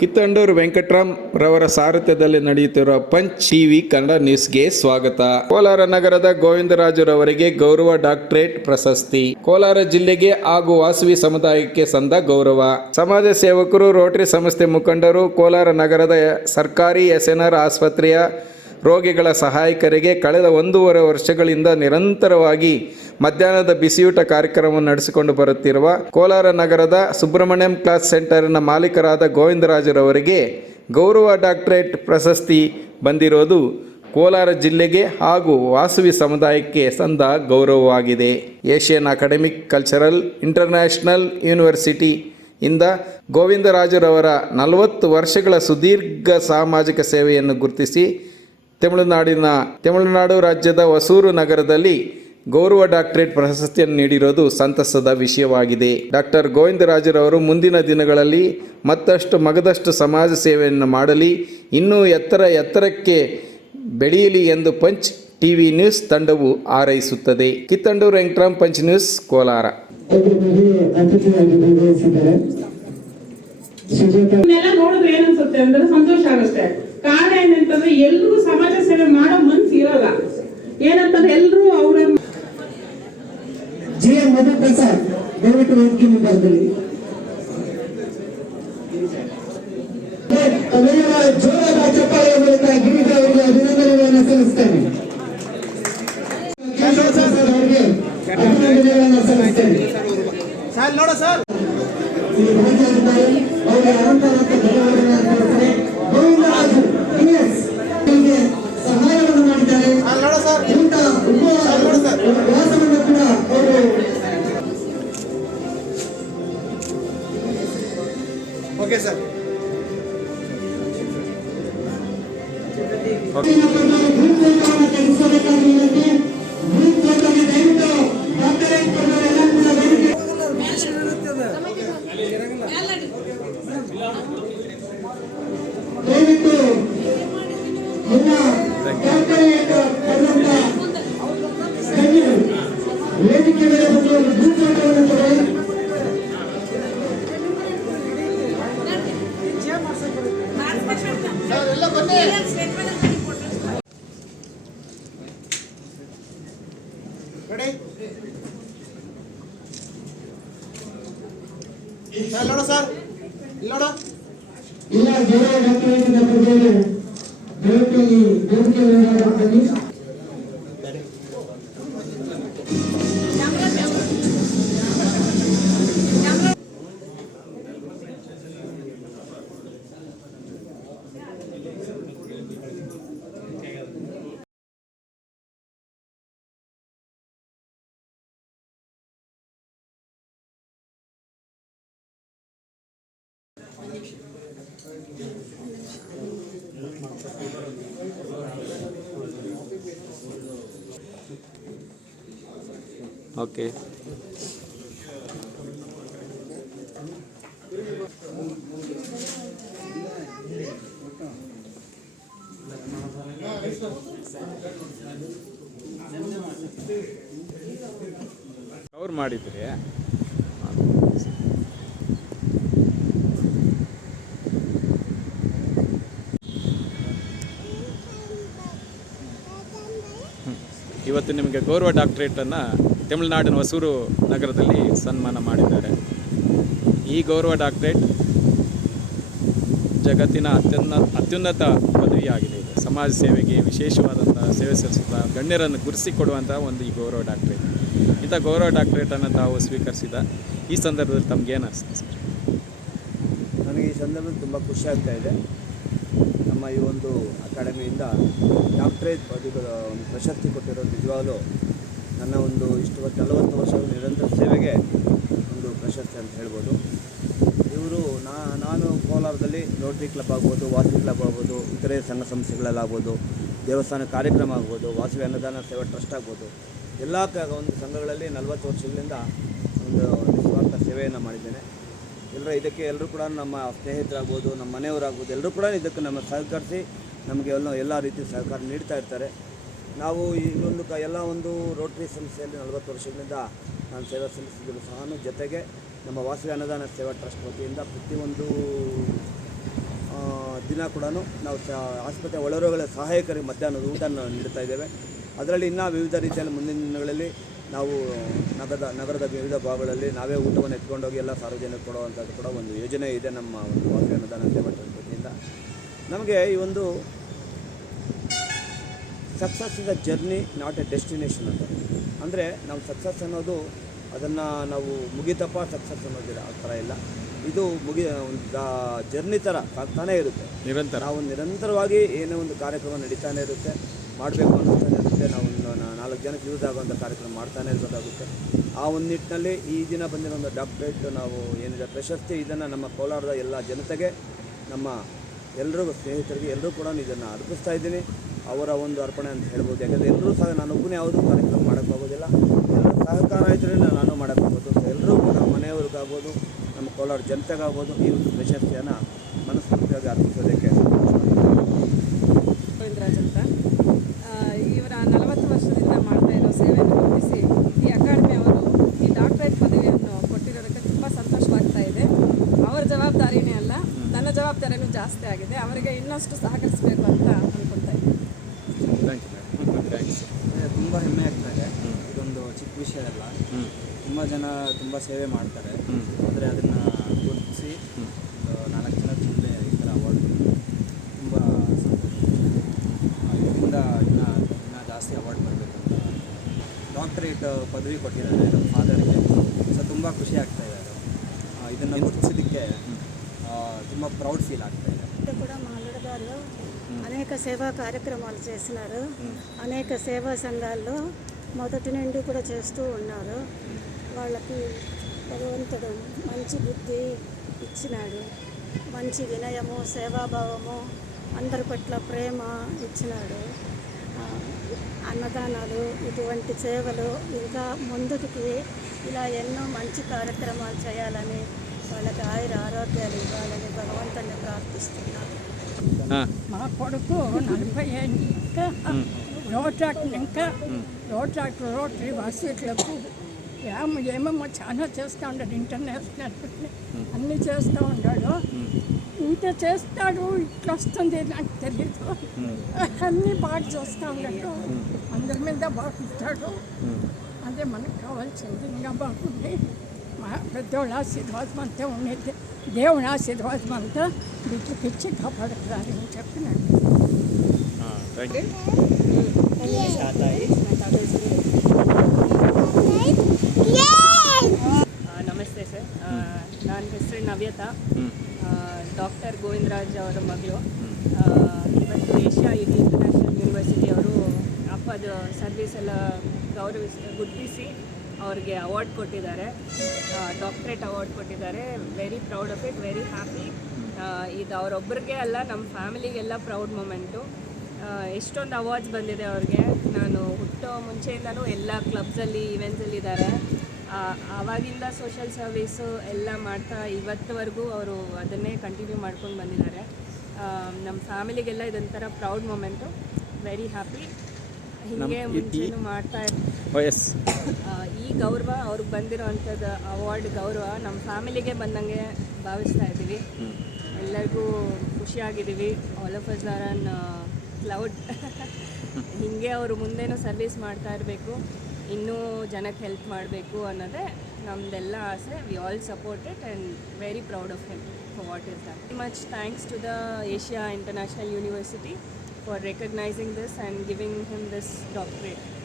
ಕಿತ್ತಂಡೂರು ವೆಂಕಟರಾಮ್ ರವರ ಸಾರಥ್ಯದಲ್ಲಿ ನಡೆಯುತ್ತಿರುವ punch TV Kannada ನ್ಯೂಸ್ಗೆ ಸ್ವಾಗತ. ಕೋಲಾರ ನಗರದ ಗೋವಿಂದರಾಜುರವರಿಗೆ ಗೌರವ ಡಾಕ್ಟರೇಟ್ ಪ್ರಶಸ್ತಿ. ಕೋಲಾರ ಜಿಲ್ಲೆಗೆ ಹಾಗೂ ವಾಸವಿ ಸಮುದಾಯಕ್ಕೆ ಸಂದ ಗೌರವ. ಸಮಾಜ ಸೇವಕರು ರೋಟರಿ ಸಂಸ್ಥೆ ಮುಖಂಡರು, ಕೋಲಾರ ನಗರದ ಸರ್ಕಾರಿ ಎಸ್ಎನ್ಆರ್ ಆಸ್ಪತ್ರೆಯ ರೋಗಿಗಳ ಸಹಾಯಕರಿಗೆ ಕಳೆದ ಒಂದೂವರೆ ವರ್ಷಗಳಿಂದ ನಿರಂತರವಾಗಿ ಮಧ್ಯಾಹ್ನದ ಬಿಸಿಯೂಟ ಕಾರ್ಯಕ್ರಮವನ್ನು ನಡೆಸಿಕೊಂಡು ಬರುತ್ತಿರುವ ಕೋಲಾರ ನಗರದ ಸುಬ್ರಹ್ಮಣ್ಯಂ ಕ್ಲಾಸ್ ಸೆಂಟರ್ನ ಮಾಲೀಕರಾದ ಗೋವಿಂದರಾಜರವರಿಗೆ ಗೌರವ ಡಾಕ್ಟರೇಟ್ ಪ್ರಶಸ್ತಿ ಬಂದಿರೋದು ಕೋಲಾರ ಜಿಲ್ಲೆಗೆ ಹಾಗೂ ವಾಸವಿ ಸಮುದಾಯಕ್ಕೆ ಸಂದ ಗೌರವವಾಗಿದೆ. Asian academic cultural international university ಇಂದ ಗೋವಿಂದರಾಜರವರ ನಲವತ್ತು ವರ್ಷಗಳ ಸುದೀರ್ಘ ಸಾಮಾಜಿಕ ಸೇವೆಯನ್ನು ಗುರುತಿಸಿ ತಮಿಳುನಾಡಿನ, ತಮಿಳುನಾಡು ರಾಜ್ಯದ ಹೊಸೂರು ನಗರದಲ್ಲಿ ಗೌರವ ಡಾಕ್ಟರೇಟ್ ಪ್ರಶಸ್ತಿಯನ್ನು ನೀಡಿರೋದು ಸಂತಸದ ವಿಷಯವಾಗಿದೆ. ಡಾಕ್ಟರ್ ಗೋವಿಂದರಾಜರವರು ಮುಂದಿನ ದಿನಗಳಲ್ಲಿ ಮತ್ತಷ್ಟು ಮಗದಷ್ಟು ಸಮಾಜ ಸೇವೆಯನ್ನು ಮಾಡಲಿ, ಇನ್ನೂ ಎತ್ತರ ಎತ್ತರಕ್ಕೆ ಬೆಳೆಯಲಿ ಎಂದು ಪಂಚ್ ಟಿವಿ ನ್ಯೂಸ್ ತಂಡವು ಆರೈಸುತ್ತದೆ ಕಿತ್ತಂಡೂರು ವೆಂಕಟರಾಮ್, ಪಂಚ್ ನ್ಯೂಸ್ ಕೋಲಾರ. ಸಂತೋಷ ಆಗುತ್ತೆ ಕಾರಣ ಏನಂತಂದ್ರೆ ಎಲ್ರಿಗೂ ಈ ಭಾಗಿಯಾಗಿದ್ದಾರೆ ಅವರಿಗೆ ಅನಂತನಾಥ ಧನ್ಯವಾದಗಳನ್ನು ತಿಳಿಸ್ತೇನೆ ಗೋವಿಂದರಾಜು ಎಸ್ ಹೀಗೆ ಸಹಾಯವನ್ನು ಮಾಡಿದ್ದಾರೆ ಇಂಥ ಉಪವಾಸವನ್ನು ಕೂಡ ಅವರು ಓಕೆ ಸರ್ ಇಲ್ಲ ಗೌರವ ಡಾಕ್ಟರೇಟಿನ ಪ್ರಜೆಗಳು ದಯವಿಟ್ಟು ಈ ಓಕೆ. ಅವ್ರು ಮಾಡಿದ್ರಿ ಇವತ್ತು ನಿಮಗೆ ಗೌರವ ಡಾಕ್ಟರೇಟನ್ನು ತಮಿಳುನಾಡಿನ ಹೊಸೂರು ನಗರದಲ್ಲಿ ಸನ್ಮಾನ ಮಾಡಿದ್ದಾರೆ. ಈ ಗೌರವ ಡಾಕ್ಟರೇಟ್ ಜಗತ್ತಿನ ಅತ್ಯುನ್ನ, ಅತ್ಯುನ್ನತ ಪದವಿಯಾಗಿದೆ. ಇದು ಸಮಾಜ ಸೇವೆಗೆ ವಿಶೇಷವಾದಂಥ ಸೇವೆ ಸಲ್ಲಿಸಿದ ಗಣ್ಯರನ್ನು ಗುರುತಿಸಿಕೊಡುವಂಥ ಒಂದು ಈ ಗೌರವ ಡಾಕ್ಟರೇಟ್. ಇಂಥ ಗೌರವ ಡಾಕ್ಟ್ರೇಟನ್ನು ತಾವು ಸ್ವೀಕರಿಸಿದ ಈ ಸಂದರ್ಭದಲ್ಲಿ ತಮಗೇನು ಅನಿಸ್ತದೆ ಸರ್? ನನಗೆ ಈ ಸಂದರ್ಭದಲ್ಲಿ ತುಂಬ ಖುಷಿ ಆಗ್ತಾ ಇದೆ. ನಮ್ಮ ಈ ಒಂದು ಅಕಾಡೆಮಿಯಿಂದ ಡಾಕ್ಟರೇಟ್ ಪದವಿಗಳ ಒಂದು ಪ್ರಶಸ್ತಿ ಕೊಟ್ಟಿರೋದು ನಿಜವಾಗಲೂ ನನ್ನ ಒಂದು ಇಷ್ಟು ನಲವತ್ತು ವರ್ಷಗಳ ನಿರಂತರ ಸೇವೆಗೆ ಒಂದು ಪ್ರಶಸ್ತಿ ಅಂತ ಹೇಳ್ಬೋದು. ಇವರು ನಾ ನಾನು ಕೋಲಾರದಲ್ಲಿ ರೋಟ್ರಿ ಕ್ಲಬ್ ಆಗ್ಬೋದು ವಾಸವಿ ಕ್ಲಬ್ ಆಗ್ಬೋದು, ಇತರೆ ಸಂಘ ಸಂಸ್ಥೆಗಳಲ್ಲಾಗ್ಬೋದು, ದೇವಸ್ಥಾನ ಕಾರ್ಯಕ್ರಮ ಆಗ್ಬೋದು, ವಾಸವಿ ಅನ್ನದಾನ ಸೇವಾ ಟ್ರಸ್ಟ್ ಆಗ್ಬೋದು. ಎಲ್ಲ ಒಂದು ಸಂಘಗಳಲ್ಲಿ ನಲವತ್ತು ವರ್ಷಗಳಿಂದ ಒಂದು ನಿಸ್ವಾರ್ಥ ಸೇವೆಯನ್ನು ಮಾಡಿದ್ದೇನೆ. ಎಲ್ಲರೂ ಇದಕ್ಕೆ ಎಲ್ಲರೂ ಕೂಡ ನಮ್ಮ ಸ್ನೇಹಿತರಾಗ್ಬೋದು, ನಮ್ಮ ಮನೆಯವರಾಗ್ಬೋದು, ಎಲ್ಲರೂ ಕೂಡ ಇದಕ್ಕೆ ನಮ್ಮ ಸಹಕರಿಸಿ ನಮಗೆ ಎಲ್ಲ ಎಲ್ಲ ರೀತಿ ಸಹಕಾರ ನೀಡ್ತಾ ಇರ್ತಾರೆ. ನಾವು ಇನ್ನೊಂದು ಕ ಎಲ್ಲ ಒಂದು ರೋಟರಿ ಸಂಸ್ಥೆಯಲ್ಲಿ ನಲವತ್ತು ವರ್ಷಗಳಿಂದ ನಾನು ಸೇವೆ ಸಲ್ಲಿಸಿದ್ರು ಸಹ ಜೊತೆಗೆ ನಮ್ಮ ವಾಸವಿ ಅನ್ನದಾನ ಸೇವಾ ಟ್ರಸ್ಟ್ ವತಿಯಿಂದ ಪ್ರತಿಯೊಂದು ದಿನ ಕೂಡ ನಾವು ಆಸ್ಪತ್ರೆ ಒಳರೋಗಗಳ ಸಹಾಯಕರಿಗೆ ಮಧ್ಯಾಹ್ನದ ಊಟ ನೀಡ್ತಾ ಇದ್ದೇವೆ. ಅದರಲ್ಲಿ ಇನ್ನೂ ವಿವಿಧ ರೀತಿಯಲ್ಲಿ ಮುಂದಿನ ದಿನಗಳಲ್ಲಿ ನಾವು, ನಗರದ ನಗರದ ವಿವಿಧ ಭಾಗಗಳಲ್ಲಿ ನಾವೇ ಊಟವನ್ನು ಎತ್ಕೊಂಡೋಗಿ ಎಲ್ಲ ಸಾರ್ವಜನಿಕ ಕೊಡುವಂಥದ್ದು ಕೂಡ ಒಂದು ಯೋಜನೆ ಇದೆ ನಮ್ಮ ಒಂದು ವಾಸವಿ ಅನುದಾನ ಸೇವಾ ಟ್ರಸ್ಟ್ ವತಿಯಿಂದ. ನಮಗೆ ಈ ಒಂದು success is a journey not a destination ಅಂತ. ಅಂದರೆ ನಾವು ಸಕ್ಸಸ್ ಅನ್ನೋದು ಅದನ್ನು ನಾವು ಮುಗಿತಪ್ಪ ಸಕ್ಸಸ್ ಅನ್ನೋದಿಲ್ಲ ಆ ಥರ ಇಲ್ಲ. ಇದು ಮುಗಿ ಒಂದು ಜರ್ನಿ ಥರ ಸಾಗ್ತಾನೇ ಇರುತ್ತೆ. ನಿರಂತರ. ನಾವು ನಿರಂತರವಾಗಿ ಏನೇ ಒಂದು ಕಾರ್ಯಕ್ರಮ ನಡೀತಾನೆ ಇರುತ್ತೆ. ಮಾಡಬೇಕು ಅನ್ನಿಸ್ತಾನೆ ಇರುತ್ತೆ. ನಾವು ಒಂದು ನಾಲ್ಕು ಜನಕ್ಕೆ ಯೂಸ್ ಆಗುವಂಥ ಕಾರ್ಯಕ್ರಮ ಮಾಡ್ತಾನೆ ಇರಬೇಕಾಗುತ್ತೆ. ಆ ಒಂದು ನಿಟ್ಟಿನಲ್ಲಿ ಈ ದಿನ ಬಂದಿರೋ ಒಂದು ಡಾಕ್ಟ್ರೇಟ್ ನಾವು ಏನಿದೆ ಪ್ರಶಸ್ತಿ ಇದನ್ನು ನಮ್ಮ ಕೋಲಾರದ ಎಲ್ಲ ಜನತೆಗೆ ನಮ್ಮ ಎಲ್ಲರಿಗೂ ಸ್ನೇಹಿತರಿಗೆ ಎಲ್ಲರೂ ಕೂಡ ಇದನ್ನು ಅರ್ಪಿಸ್ತಾ ಇದ್ದೀನಿ. ಅವರ ಒಂದು ಅರ್ಪಣೆ ಅಂತ ಹೇಳ್ಬೋದು. ಯಾಕಂದರೆ ಎಲ್ಲರೂ ಸಹ ನಾನು ಒಬ್ಬನೇ ಯಾವುದೂ ಕಾರ್ಯಕ್ರಮ ಮಾಡೋಕ್ಕಾಗೋದಿಲ್ಲ ಎಲ್ಲರ ಸಹಕಾರ ಇದ್ದರೆ ನಾನು ಮಾಡೋಕ್ಕಾಗೋದು ಸೊ ಎಲ್ಲರೂ ಕೂಡ ನಮ್ಮ ಮನೆಯವ್ರಿಗಾಗ್ಬೋದು ನಮ್ಮ ಕೋಲಾರ ಜನತೆಗಾಗ್ಬೋದು ಈ ಒಂದು ಪ್ರಶಸ್ತಿಯನ್ನು ಮನಸ್ಫೂರ್ತಿಯಾಗಿ ಅರ್ಪಿಸೋದಕ್ಕೆ ಗೋವಿಂದರಾಜ್ ಅಂತ. ಇವರ ನಲವತ್ತು ವರ್ಷದಿಂದ ಮಾಡ್ತಾ ಇರೋ ಸೇವೆಯನ್ನು ಗುರುತಿಸಿ ಈ ಅಕಾಡೆಮಿ ಅವರು ಈ ಡಾಕ್ಟರೇಟ್ ಪದವಿಯನ್ನು ಕೊಟ್ಟಿರೋದಕ್ಕೆ ತುಂಬ ಸಂತೋಷವಾಗ್ತಾ ಇದೆ. ಅವರ ಜವಾಬ್ದಾರಿನೇ ಅಲ್ಲ ನನ್ನ ಜವಾಬ್ದಾರಿನೂ ಜಾಸ್ತಿ ಆಗಿದೆ. ಅವರಿಗೆ ಇನ್ನಷ್ಟು ಸಹಕರಿಸಬೇಕು ಅಂತ ಅಂದ್ಕೊಳ್ತಾ ಇದ್ದೀನಿ. ತುಂಬ ಹೆಮ್ಮೆ ಆಗ್ತಾರೆ ಇದೊಂದು ಚಿಕ್ಕ ವಿಷಯ ಅಲ್ಲ. ತುಂಬ ಜನ ತುಂಬ ಸೇವೆ ಮಾಡ್ತಾರೆ. ಆದರೆ ಅದನ್ನು ಗುರುತಿಸಿ ನಾಲ್ಕು ಜನ ಮುಂದೆ ಈ ಥರ ಅವಾರ್ಡ್ ತುಂಬ ಇದರಿಂದ ಇನ್ನ, ಇನ್ನೂ ಜಾಸ್ತಿ ಅವಾರ್ಡ್ ಬರಬೇಕು ಅಂತ ಡಾಕ್ಟ್ರೇಟ್ ಪದವಿ ಕೊಟ್ಟಿದ್ದಾರೆ. ನಮ್ಮ ಫಾದರ್ಗೆ ಸೊ, ತುಂಬ ಖುಷಿ ಆಗ್ತಾ ಇದೆ ಅದು. ಇದನ್ನು ಗುರುತಿಸೋದಕ್ಕೆ ತುಂಬ ಪ್ರೌಡ್ ಫೀಲ್ ಆಗ್ತಾ ಇದೆ. ಕೂಡ ಮಾತಾಡಬಾರ್ದು అనేక సేవా కార్యక్రమాలు చేసినారు. అనేక సేవా సంఘాల్లో మొదటి నుండి కూడా చేస్తూ ఉన్నారు. వాళ్ళకి భగవంతుడు మంచి బుద్ధి ఇచ్చినాడు. మంచి వినయము సేవాభావము అందరి పట్ల ప్రేమ ఇచ్చినాడు. అన్నదానాలు ఇటువంటి సేవలు ఇంకా ముందుకి ఇలా ఎన్నో మంచి కార్యక్రమాలు చేయాలని వాళ్ళకి ఆయుర ఆరోగ్యాలు ఇవ్వాలని భగవంతుని ప్రార్థిస్తున్నాను. మా కొడుకు నలభై ఏళ్ళు ఇంకా రోటాక్ ఇంకా రోటాక్ రోటరీ వసీట్లకు ఏమో ఏమేమో చాలా చేస్తూ ఉంటాడు ఇంటర్నేషనల్. అన్నీ చేస్తూ ఉంటాడు ఇంత చేస్తాడు ఇట్లా వస్తుంది నాకు తెలియదు అన్నీ బాగా చేస్తూ ఉన్నాడు అందరి మీద బాగుంటాడు. అదే మనకు కావాల్సింది. ఇంకా బాగుంది. పెద్దోళ్ళ ఆశీర్వాదం అంతా ఉండేది దేవుని ఆశీర్వాదం అంతా వీటికి ఇచ్చి కాపాడుతారని చెప్పినాడు ಹಾಂ ಥ್ಯಾಂಕ್ ಯು ಆ, ನಮಸ್ತೆ ಸರ್ ನನ್ನ ಹೆಸರು ನವ್ಯತಾ ಡಾಕ್ಟರ್ ಗೋವಿಂದರಾಜ್ ಅವರ ಮಗಳು ಆ, ಇವತ್ತು ಏಷ್ಯಾ ಇಡಿ ಇಂಟರ್ನ್ಯಾಷನಲ್ ಯೂನಿವರ್ಸಿಟಿ ಅವರು ಅಪ್ಪದ ಸರ್ವಿಸ್ ಎಲ್ಲ ಗೌರವಿಸಿ ಗುರುತಿಸಿ ಅವ್ರಿಗೆ ಅವಾರ್ಡ್ ಕೊಟ್ಟಿದ್ದಾರೆ. ಡಾಕ್ಟ್ರೇಟ್ ಅವಾರ್ಡ್ ಕೊಟ್ಟಿದ್ದಾರೆ. Very proud of it very happy ಇದು ಅವರೊಬ್ಬರಿಗೆ ಅಲ್ಲ ನಮ್ಮ ಫ್ಯಾಮಿಲಿಗೆಲ್ಲ ಪ್ರೌಡ್ ಮೂಮೆಂಟು ಎಷ್ಟೊಂದು ಅವಾರ್ಡ್ಸ್ ಬಂದಿದೆ ಅವ್ರಿಗೆ. ನಾನು ಹುಟ್ಟೋ ಮುಂಚೆಯಿಂದನೂ ಎಲ್ಲ ಕ್ಲಬ್ಸಲ್ಲಿ ಇವೆಂಟ್ಸಲ್ಲಿದ್ದಾರೆ ಆವಾಗಿಂದ ಸೋಷಿಯಲ್ ಸರ್ವೀಸು ಎಲ್ಲ ಮಾಡ್ತಾ ಇವತ್ತವರೆಗೂ ಅವರು ಅದನ್ನೇ ಕಂಟಿನ್ಯೂ ಮಾಡ್ಕೊಂಡು ಬಂದಿದ್ದಾರೆ. ನಮ್ಮ ಫ್ಯಾಮಿಲಿಗೆಲ್ಲ ಇದೊಂಥರ ಪ್ರೌಡ್ ಮೂಮೆಂಟು ವೆರಿ ಹ್ಯಾಪಿ ಹೀಗೆ ಮುಂಚೆನೂ ಮಾಡ್ತಾ ಎಸ್. ಈ ಗೌರವ ಅವ್ರಿಗೆ ಬಂದಿರೋವಂಥದ್ದು ಅವಾರ್ಡ್ ಗೌರವ ನಮ್ಮ ಫ್ಯಾಮಿಲಿಗೆ ಬಂದಂಗೆ ಭಾವಿಸ್ತಾ ಇದ್ದೀವಿ. ಎಲ್ಲರಿಗೂ ಖುಷಿಯಾಗಿದ್ದೀವಿ. All of us are on cloud ಹೀಗೆ ಅವರು ಮುಂದೇನೂ ಸರ್ವಿಸ್ ಮಾಡ್ತಾ ಇರಬೇಕು. ಇನ್ನೂ ಜನಕ್ಕೆ ಹೆಲ್ಪ್ ಮಾಡಬೇಕು ಅನ್ನೋದೇ ನಮ್ಮದೆಲ್ಲ ಆಸೆ. We all support it and very proud of him for what is that much thanks to the Asia International University for recognizing this and giving him this doctorate.